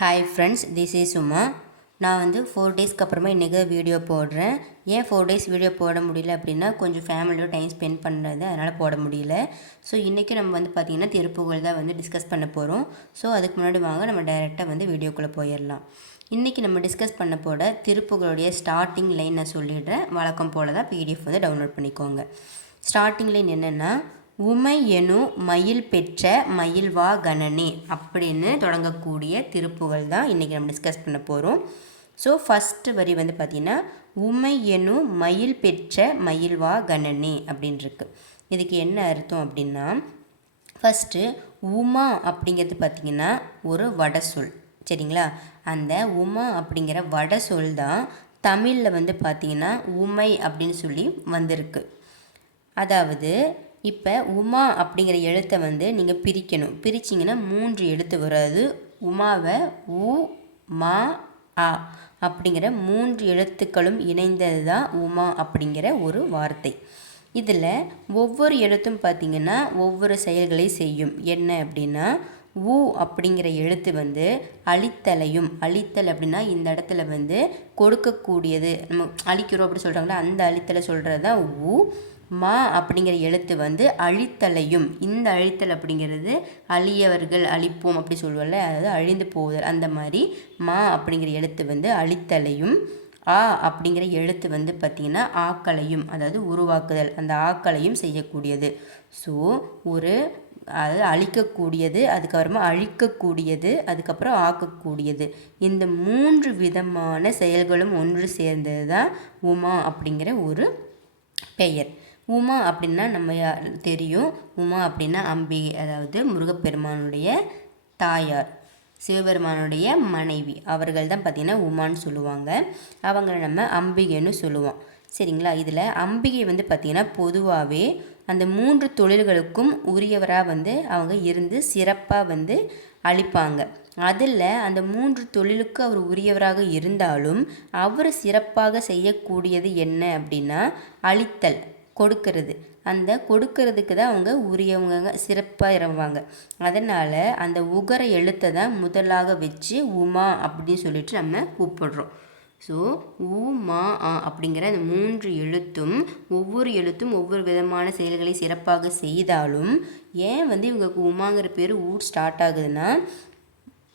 Hi friends this is சும்மா நான் வந்து ஃபோர் டேஸ்க்கு அப்புறமா இன்றைக்கி வீடியோ போடுறேன். ஏன் ஃபோர் டேஸ் வீடியோ போட முடியல அப்படின்னா கொஞ்சம் ஃபேமிலியோட டைம் ஸ்பெண்ட் பண்ணுறது அதனால் போட முடியல. ஸோ இன்றைக்கி நம்ம வந்து பார்த்திங்கன்னா திருப்புகள் தான் வந்து டிஸ்கஸ் பண்ண போகிறோம் ஸோ அதுக்கு முன்னாடி வாங்க நம்ம டைரெக்டாக வந்து வீடியோக்குள்ளே போயிடலாம் இன்றைக்கி நம்ம டிஸ்கஸ் பண்ண போட திருப்புகளுடைய ஸ்டார்டிங் லைன் நான் சொல்லிடுறேன். வழக்கம் போல் தான் பிடிஎஃப் வந்து டவுன்லோட் பண்ணிக்கோங்க. ஸ்டார்டிங் லைன் என்னென்னா உமை எனு மயில் பெற்ற மயில்வா கணனே அப்படின்னு தொடங்கக்கூடிய திருப்புகள் தான் இன்றைக்கி நம்ம டிஸ்கஸ் பண்ண போகிறோம் ஸோ ஃபஸ்ட்டு வரி வந்து பார்த்திங்கன்னா உமை எனு மயில் பெற்ற மயில்வா கணனே அப்படின்ருக்கு. இதுக்கு என்ன அர்த்தம் அப்படின்னா ஃபஸ்ட்டு உமா அப்படிங்கிறது பார்த்திங்கன்னா ஒரு வட சொல். சரிங்களா? அந்த உமா அப்படிங்கிற வட சொல் தான் தமிழில் வந்து பார்த்திங்கன்னா உமை அப்படின்னு சொல்லி வந்திருக்கு. அதாவது இப்போ உமா அப்படிங்கிற எழுத்தை வந்து நீங்கள் பிரிக்கணும். பிரிச்சிங்கன்னா மூன்று எழுத்து வராது உமாவை உ மா ஆ அப்படிங்கிற மூன்று எழுத்துக்களும் இணைந்தது தான் உமா அப்படிங்கிற ஒரு வார்த்தை. இதில் ஒவ்வொரு எழுத்தும் பார்த்திங்கன்னா ஒவ்வொரு செயல்களை செய்யும். என்ன அப்படின்னா ஊ அப்படிங்கிற எழுத்து வந்து அழித்தலையும் அழித்தல் அப்படின்னா இந்த இடத்துல வந்து கொடுக்கக்கூடியது. நம்ம அழிக்கிறோம் அப்படின்னு சொல்கிறாங்களா அந்த அழித்தலை சொல்கிறது தான் ஊ மா அப்படிங்கிற எழுத்து வந்து அழித்தலையும். இந்த அழித்தல் அப்படிங்கிறது அழியவர்கள் அழிப்போம் அப்படி சொல்லுவோம்ல அதாவது அழிந்து போவதல் அந்த மாதிரி மா அப்படிங்கிற எழுத்து வந்து அழித்தலையும் ஆ அப்படிங்கிற எழுத்து வந்து பார்த்திங்கன்னா ஆக்களையும் அதாவது உருவாக்குதல். அந்த ஆக்களையும் செய்யக்கூடியது. ஸோ ஒரு அது அழிக்கக்கூடியது அதுக்கப்புறமா அழிக்கக்கூடியது அதுக்கப்புறம் ஆக்கக்கூடியது. இந்த மூன்று விதமான செயல்களும் ஒன்று சேர்ந்தது தான் உமா அப்படிங்கிற ஒரு பெயர். உமா அப்படின்னா நம்ம தெரியும். உமா அப்படின்னா அம்பிகை அதாவது முருகப்பெருமானுடைய தாயார் சிவபெருமானுடைய மனைவி. அவர்கள் தான் பார்த்திங்கன்னா உமான்னு சொல்லுவாங்க. அவங்கள நம்ம அம்பிகைன்னு சொல்லுவோம். சரிங்களா? இதில் அம்பிகை வந்து பார்த்திங்கன்னா பொதுவாகவே அந்த மூன்று தொழில்களுக்கும் உரியவராக வந்து அவங்க இருந்து சிறப்பாக வந்து அளிப்பாங்க. அதில் அந்த மூன்று தொழிலுக்கு அவர் உரியவராக இருந்தாலும் அவர் சிறப்பாக செய்யக்கூடியது என்ன அப்படின்னா அழித்தல். கொடுக்கறது. அந்த கொடுக்கறதுக்கு தான் அவங்க உரியவங்க சிறப்பாக இறங்குவாங்க. அதனால் அந்த உகர எழுத்தை தான் முதலாக வச்சு உமா அப்படின்னு சொல்லிட்டு நம்ம கூப்பிடுறோம். ஸோ உ மா ஆ அப்படிங்கிற அந்த மூன்று எழுத்தும் ஒவ்வொரு எழுத்தும் ஒவ்வொரு விதமான செயல்களை சிறப்பாக செய்தாலும் ஏன் வந்து இவங்களுக்கு உமாங்கிற பேர் ஊர் ஸ்டார்ட் ஆகுதுன்னா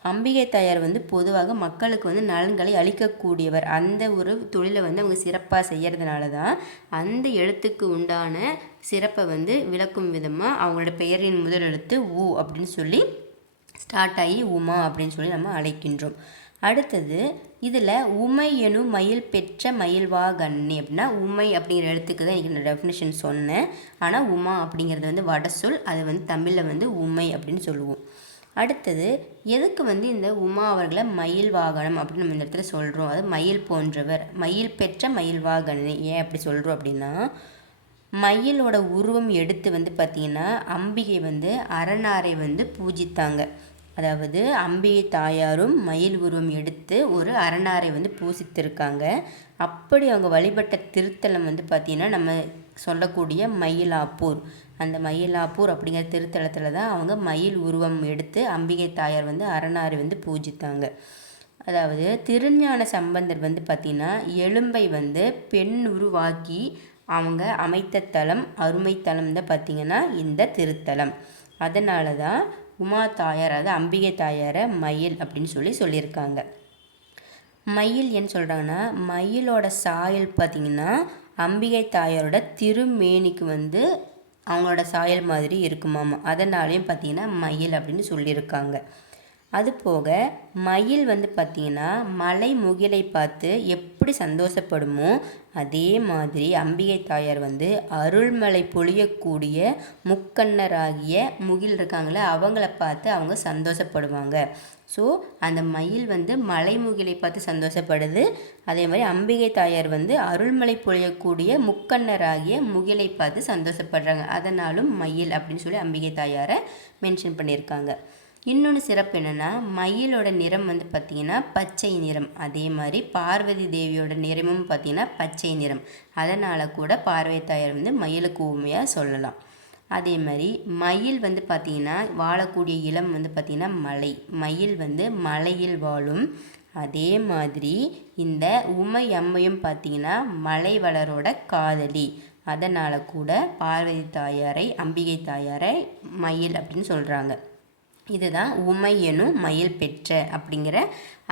அம்பிகை தாயார் வந்து பொதுவாக மக்களுக்கு வந்து நலன்களை அளிக்கக்கூடியவர். அந்த ஒரு தொழிலை வந்து அவங்க சிறப்பாக செய்கிறதுனால தான் அந்த எழுத்துக்கு உண்டான சிறப்பை வந்து விளக்கும் விதமாக அவங்களோட பெயரின் முதல் எழுத்து ஊ அப்படின்னு சொல்லி ஸ்டார்ட் ஆகி உமா அப்படின்னு சொல்லி நம்ம அழைக்கின்றோம். அடுத்தது இதில் உமை எனும் மயில் பெற்ற மயில்வா கண்ணி அப்படின்னா உமை அப்படிங்கிற எழுத்துக்கு தான் எனக்கு நான் டெஃபினேஷன் சொன்னேன். ஆனால் உமா அப்படிங்கிறது வந்து வட சொல் அது வந்து தமிழில் வந்து உமை அப்படின்னு சொல்லுவோம். அடுத்தது எதுக்கு வந்து இந்த உமா அவர்களை மயில் வாகனம் அப்படின்னு நம்ம இந்த இடத்துல சொல்கிறோம் அது மயில் போன்றவர் மயில் பெற்ற மயில் வாகனம் ஏன் அப்படி சொல்கிறோம் அப்படின்னா மயிலோட உருவம் எடுத்து வந்து பார்த்திங்கன்னா அம்பிகை வந்து அரணாரை வந்து பூஜித்தாங்க. அதாவது அம்பிகை தாயாரும் மயில் உருவம் எடுத்து ஒரு அரணாரை வந்து பூசித்திருக்காங்க. அப்படி அவங்க வழிபட்ட திருத்தலம் வந்து பார்த்திங்கன்னா நம்ம சொல்லக்கூடிய மயிலாப்பூர். அந்த மயிலாப்பூர் அப்படிங்கிற திருத்தலத்தில் தான் அவங்க மயில் உருவம் எடுத்து அம்பிகை தாயார் வந்து அரணாரி வந்து பூஜித்தாங்க. அதாவது திருஞான சம்பந்தர் வந்து பார்த்திங்கன்னா எலும்பை வந்து பெண் உருவாக்கி அவங்க அமைத்த தலம் அருமை தலம் தான் பார்த்திங்கன்னா இந்த திருத்தலம். அதனால தான் உமா தாயார் அதாவது அம்பிகை தாயாரை மயில் அப்படின்னு சொல்லி சொல்லியிருக்காங்க. மயில் என்ன சொல்கிறாங்கன்னா மயிலோட சாயல் பார்த்திங்கன்னா அம்பிகை தாயாரோட திருமேனிக்கு வந்து அவங்களோட சாயல் மாதிரி இருக்குமாமா. அதனாலேயும் பார்த்திங்கன்னா மயில் அப்படின்னு சொல்லியிருக்காங்க. அது போக மயில் வந்து பார்த்திங்கன்னா மலை முகிலை பார்த்து எப்படி சந்தோஷப்படுமோ அதே மாதிரி அம்பிகை தாயார் வந்து அருள்மலை பொழியக்கூடிய முக்கண்ணராகிய முகில் இருக்காங்களே அவங்கள பார்த்து அவங்க சந்தோஷப்படுவாங்க. ஸோ அந்த மயில் வந்து மலைமுகிலை பார்த்து சந்தோஷப்படுது. அதே மாதிரி அம்பிகை தாயார் வந்து அருள்மலை பொழியக்கூடிய முக்கண்ணராகிய முகிலை பார்த்து சந்தோஷப்படுறாங்க. அதனாலும் மயில் அப்படின்னு சொல்லி அம்பிகை தாயாரை மென்ஷன் பண்ணியிருக்காங்க. இன்னொன்று சிறப்பு என்னென்னா மயிலோட நிறம் வந்து பார்த்திங்கன்னா பச்சை நிறம். அதே மாதிரி பார்வதி தேவியோட நிறமும் பார்த்திங்கன்னா பச்சை நிறம். அதனால் கூட பார்வை தாயார் வந்து மயிலுக்கு ஊமையாக சொல்லலாம். அதே மாதிரி மயில் வந்து பார்த்திங்கன்னா வாழக்கூடிய இளம் வந்து பார்த்திங்கன்னா மலை. மயில் வந்து மலையில் வாழும். அதே மாதிரி இந்த உமை அம்மையும் பார்த்திங்கன்னா மலை வளரோட காதலி. அதனால் கூட பார்வதி தாயாரை அம்பிகை தாயாரை மயில் அப்படின்னு சொல்கிறாங்க இதுதான் உமை எனும் மயில் பெற்ற அப்படிங்கிற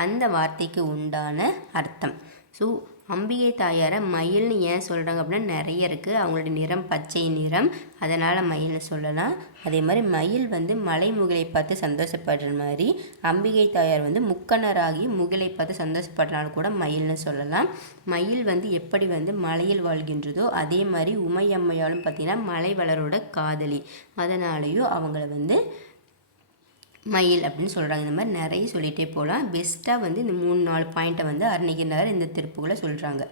அந்த வார்த்தைக்கு உண்டான அர்த்தம். ஸோ அம்பிகை தாயாரை மயில்னு ஏன் சொல்கிறாங்க அப்படின்னா நிறைய இருக்குது அவங்களுடைய நிறம் பச்சை நிறம். அதனால் மயில்னு சொல்லலாம். அதே மாதிரி மயில் வந்து மலை முகிலை பார்த்து சந்தோஷப்படுற மாதிரி அம்பிகை தாயார் வந்து முக்கணராகி முகிலை பார்த்து சந்தோஷப்படுறனால கூட மயில்னு சொல்லலாம். மயில் வந்து எப்படி வந்து மலையில் வாழ்கின்றதோ அதே மாதிரி உமை அம்மையாலும் பார்த்திங்கன்னா மலை வளரோட காதலி. அதனாலேயும் அவங்கள வந்து மயில் அப்படின்னு சொல்கிறாங்க இந்த மாதிரி நிறைய சொல்லிகிட்டே போகலாம். பெஸ்ட்டாக வந்து இந்த மூணு நாலு பாயிண்ட்டை வந்து அருணகிரிநாதர் இந்த திருப்புகளை சொல்கிறாங்க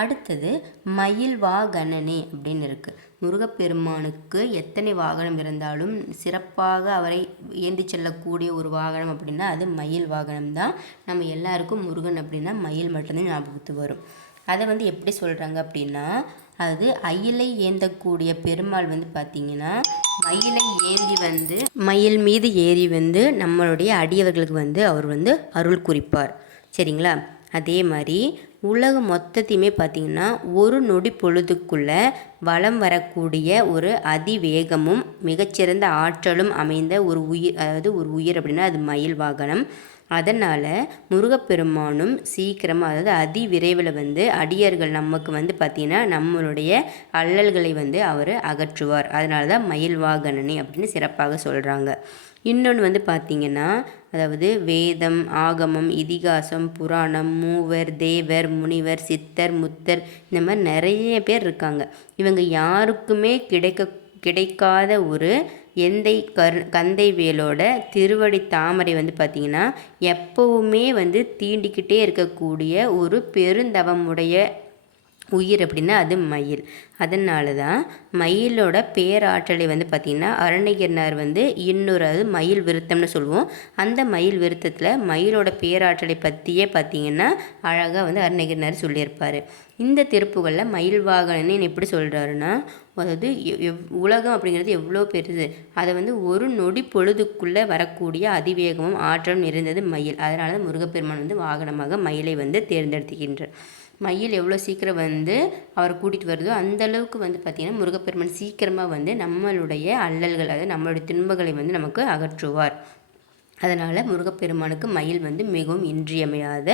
அடுத்தது மயில் வாகனனே அப்படின்னு இருக்குது முருகப்பெருமானுக்கு எத்தனை வாகனம் இருந்தாலும் சிறப்பாக அவரை ஏந்தி செல்லக்கூடிய ஒரு வாகனம் அப்படின்னா அது மயில் வாகனம் தான். நம்ம எல்லாருக்கும் முருகன் அப்படின்னா மயில் மட்டும்தான் ஞாபகத்து வரும். அதை வந்து எப்படி சொல்கிறாங்க அப்படின்னா அது அயிலை ஏந்தக்கூடிய பெருமாள் வந்து பார்த்திங்கன்னா மயிலை ஏந்தி வந்து மயில் மீது ஏறி வந்து நம்மளுடைய அடியவர்களுக்கு வந்து அவர் வந்து அருள் குறிப்பார். சரிங்களா? அதே மாதிரி உலகம் மொத்தத்தையுமே பார்த்திங்கன்னா ஒரு நொடி பொழுதுக்குள்ளே வளம் வரக்கூடிய ஒரு அதிவேகமும் மிகச்சிறந்த ஆற்றலும் அமைந்த ஒரு உயிர் அதாவது ஒரு உயிர் அப்படின்னா அது மயில் வாகனம். அதனால் முருகப்பெருமானும் சீக்கிரமாக அதாவது அதி விரைவில் வந்து அடியர்கள் நமக்கு வந்து பார்த்திங்கன்னா நம்மளுடைய அல்லல்களை வந்து அவர் அகற்றுவார். அதனால தான் மயில் வாகனனி அப்படின்னு சிறப்பாக சொல்கிறாங்க இன்னொன்று வந்து பார்த்திங்கன்னா அதாவது வேதம் ஆகமம் இதிகாசம் புராணம் மூவர் தேவர் முனிவர் சித்தர் முத்தர் இந்த மாதிரி நிறைய பேர் இருக்காங்க. இவங்க யாருக்குமே கிடைக்க கிடைக்காத ஒரு எந்தை கர் கந்தை வேலோட திருவடி தாமரை வந்து பார்த்திங்கன்னா எப்போவுமே வந்து தீண்டிக்கிட்டே இருக்கக்கூடிய ஒரு பெருந்தவமுடைய உயிர் அப்படின்னா அது மயில். அதனால தான் மயிலோட பேராற்றலை வந்து பார்த்திங்கன்னா அருணகிரினார் வந்து இன்னொரு அது மயில் விருத்தம்னு சொல்லுவோம். அந்த மயில் விருத்தத்தில் மயிலோட பேராற்றலை பற்றியே பார்த்திங்கன்னா அழகாக வந்து அருணகிரினார் சொல்லியிருப்பார். இந்த திருப்புகளில் மயில் வாகனன்னு எப்படி சொல்கிறாருன்னா அதாவது எவ் உலகம் அப்படிங்கிறது எவ்வளோ பெருது. அதை வந்து ஒரு நொடி பொழுதுக்குள்ளே வரக்கூடிய அதிவேகமும் ஆற்றலும் நிறைந்தது மயில். அதனால தான் முருகப்பெருமான் வந்து வாகனமாக மயிலை வந்து தேர்ந்தெடுத்துக்கின்றார் மயில் எவ்வளோ சீக்கிரம் வந்து அவர் கூட்டிகிட்டு வருதோ அந்தளவுக்கு வந்து பார்த்திங்கன்னா முருகப்பெருமான் சீக்கிரமாக வந்து நம்மளுடைய அல்லல்கள் அதாவது நம்மளுடைய துன்பங்களை வந்து நமக்கு அகற்றுவார். அதனால் முருகப்பெருமானுக்கு மயில் வந்து மிகவும் இன்றியமையாத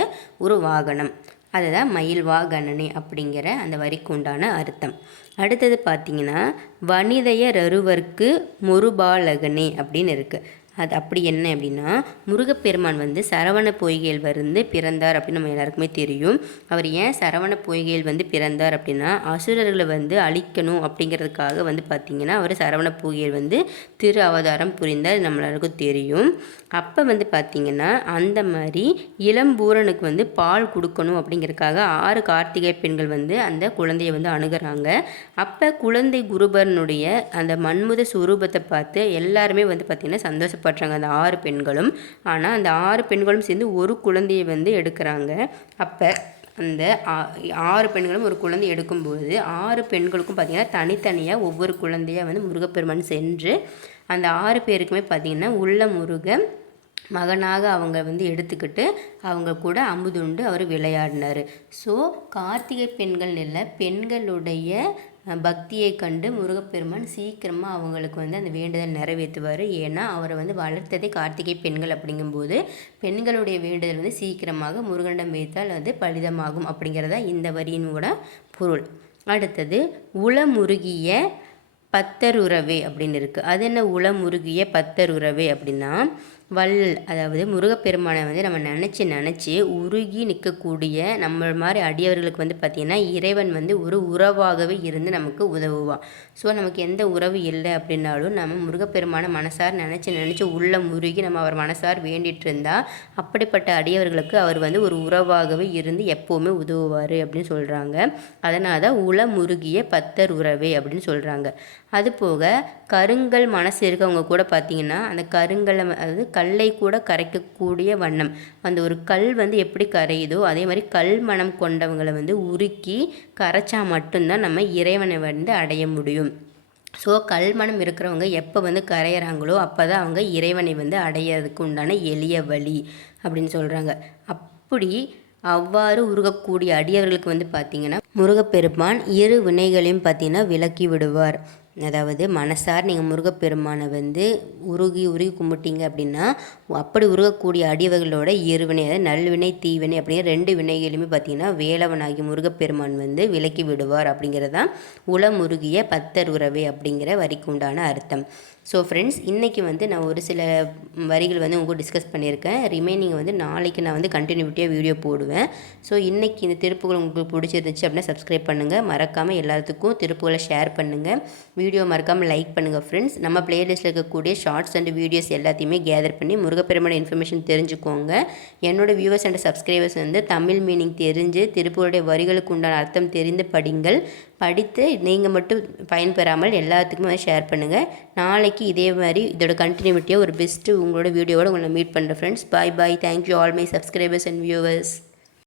ஒரு வாகனம். அதுதான் மயில் வாகனனே அப்படிங்கிற அந்த வரிக்கு உண்டான அர்த்தம். அடுத்தது பார்த்திங்கன்னா வனிதைய ரருவர்க்கு முருபாலகனே அப்படின்னு இருக்குது அது அப்படி என்ன அப்படின்னா முருகப்பெருமான் வந்து சரவண பொய்கையில் வந்து பிறந்தார் அப்படின்னு நம்ம எல்லாருக்குமே தெரியும். அவர் ஏன் சரவண பொய்கையில் வந்து பிறந்தார் அப்படின்னா அசுரர்களை வந்து அழிக்கணும் அப்படிங்கிறதுக்காக வந்து பார்த்திங்கன்னா அவர் சரவண பொய்கையில் வந்து திரு அவதாரம் புரிந்தார் நம்ம எல்லாருக்கும் தெரியும். அப்போ வந்து பார்த்திங்கன்னா அந்த மாதிரி இளம்பூரனுக்கு வந்து பால் கொடுக்கணும் அப்படிங்கிறதுக்காக ஆறு கார்த்திகை பெண்கள் வந்து அந்த குழந்தையை வந்து அணுகிறாங்க. அப்போ குழந்தை குருபரனுடைய அந்த மன்முத சுரூபத்தை பார்த்து எல்லாருமே வந்து பார்த்திங்கன்னா சந்தோஷப்பட்டு கஷ்டப்படுறாங்க அந்த ஆறு பெண்களும். ஆனால் அந்த ஆறு பெண்களும் சேர்ந்து ஒரு குழந்தையை வந்து எடுக்கிறாங்க. அப்போ அந்த ஆறு பெண்களும் ஒரு குழந்தை எடுக்கும்போது ஆறு பெண்களுக்கும் பார்த்திங்கன்னா தனித்தனியாக ஒவ்வொரு குழந்தையாக வந்து முருகப்பெருமான் சென்று அந்த ஆறு பேருக்குமே பார்த்திங்கன்னா உள்ள முருகன் மகனாக அவங்க வந்து எடுத்துக்கிட்டு அவங்க கூட அமுதுண்டு அவர் விளையாடினார். ஸோ கார்த்திகை பெண்கள் இல்லை பெண்களுடைய பக்தியை கண்டு முருகப்பெருமான் சீக்கிரமாக அவங்களுக்கு வந்து அந்த வேண்டுதல் நிறைவேற்றுவார். ஏன்னா அவரை வந்து வளர்த்ததே கார்த்திகை பெண்கள் அப்படிங்கும்போது பெண்களுடைய வேண்டுதல் வந்து சீக்கிரமாக முருகனிடம் வைத்தால் வந்து பலிதமாகும் அப்படிங்கிறதா இந்த வரியினோட பொருள். அடுத்தது உளமுருகிய பத்தருறவே அப்படின்னு இருக்குது அது என்ன உளமுருகிய பத்தருறவே அப்படின்னா வல் அதாவது முருகப்பெருமானை வந்து நம்ம நினச்சி நினச்சி உருகி நிற்கக்கூடிய நம்ம மாதிரி அடியவர்களுக்கு வந்து பார்த்திங்கன்னா இறைவன் வந்து ஒரு உறவாகவே இருந்து நமக்கு உதவுவான். ஸோ நமக்கு எந்த உறவு இல்லை அப்படின்னாலும் நம்ம முருகப்பெருமானை மனசார் நினச்சி நினச்சி உள்ள முருகி நம்ம அவர் மனசார் வேண்டிட்டு இருந்தால் அப்படிப்பட்ட அடியவர்களுக்கு அவர் வந்து ஒரு உறவாகவே இருந்து எப்போவுமே உதவுவார் அப்படின்னு சொல்கிறாங்க அதனால் தான் உள முருகிய பத்தர் உறவே அப்படின்னு சொல்கிறாங்க அது போக கருங்கல் மனசு இருக்கவங்க கூட பார்த்திங்கன்னா அந்த கருங்கலை அதாவது கல்லை கூட கரைக்கக்கூடிய வண்ணம். அந்த ஒரு கல் வந்து எப்படி கரையுதோ அதே மாதிரி கல் மனம் கொண்டவங்களை வந்து உருக்கி கரைச்சா மட்டும்தான் நம்ம இறைவனை வந்து அடைய முடியும். ஸோ கல்மனம் இருக்கிறவங்க எப்போ வந்து கரையிறாங்களோ அப்போ தான் அவங்க இறைவனை வந்து அடையிறதுக்கு உண்டான எளிய வழி அப்படின்னு சொல்கிறாங்க அப்படி அவ்வாறு உருகக்கூடிய அடியவர்களுக்கு வந்து பார்த்திங்கன்னா முருகப்பெருமான் இரு வினைகளையும் பார்த்திங்கன்னா விலக்கி விடுவார். அதாவது மனசார் நீங்கள் முருகப்பெருமானை வந்து உருகி உருகி கும்பிட்டீங்க அப்படின்னா அப்படி உருகக்கூடிய அடியவர்களோட இருவினை அதாவது நல்வினை தீவினை அப்படிங்கிற ரெண்டு வினைகளுமே பார்த்தீங்கன்னா வேலவனாகி முருகப்பெருமான் வந்து விலக்கி விடுவார் அப்படிங்கிறது தான் உளமுருகிய பத்தர் உறவை அப்படிங்கிற வரிக்குண்டான அர்த்தம். ஸோ ஃப்ரெண்ட்ஸ் இன்றைக்கி வந்து நான் ஒரு சில வரிகள் வந்து உங்களுக்கு டிஸ்கஸ் பண்ணியிருக்கேன். ரிமைனிங் வந்து நாளைக்கு நான் வந்து கண்டினியூட்டியாக வீடியோ போடுவேன். ஸோ இன்றைக்கி இந்த திருப்புகள் உங்களுக்கு பிடிச்சிருந்துச்சு அப்படின்னா சப்ஸ்கிரைப் பண்ணுங்கள் மறக்காமல் எல்லாத்துக்கும் திருப்புகளை ஷேர் பண்ணுங்கள் வீடியோ மறக்காமல் லைக் பண்ணுங்கள் ஃப்ரெண்ட்ஸ் நம்ம பிளேலிஸ்ட்டில் இருக்கக்கூடிய ஷார்ட்ஸ் அண்ட் வீடியோஸ் எல்லாத்தையுமே கேதர் பண்ணி முருகப்பெருமான இன்ஃபர்மேஷன் தெரிஞ்சுக்கோங்க. என்னோடய வியூவர்ஸ் அண்ட் சப்ஸ்கிரைபர்ஸ் வந்து தமிழ் மீனிங் தெரிஞ்சு திருப்பூருடைய வரிகளுக்கு உண்டான அர்த்தம் தெரிந்து படிங்கள். படித்து நீங்கள் மட்டும் பயன்பெறாமல் எல்லாத்துக்குமே ஷேர் பண்ணுங்கள் நாளைக்கு இதே மாதிரி இதோட கண்டினியூட்டியாக ஒரு பெஸ்ட்டு உங்களோட வீடியோவோட உங்களை மீட் பண்ணுறேன் friends bye bye thank you all my subscribers and viewers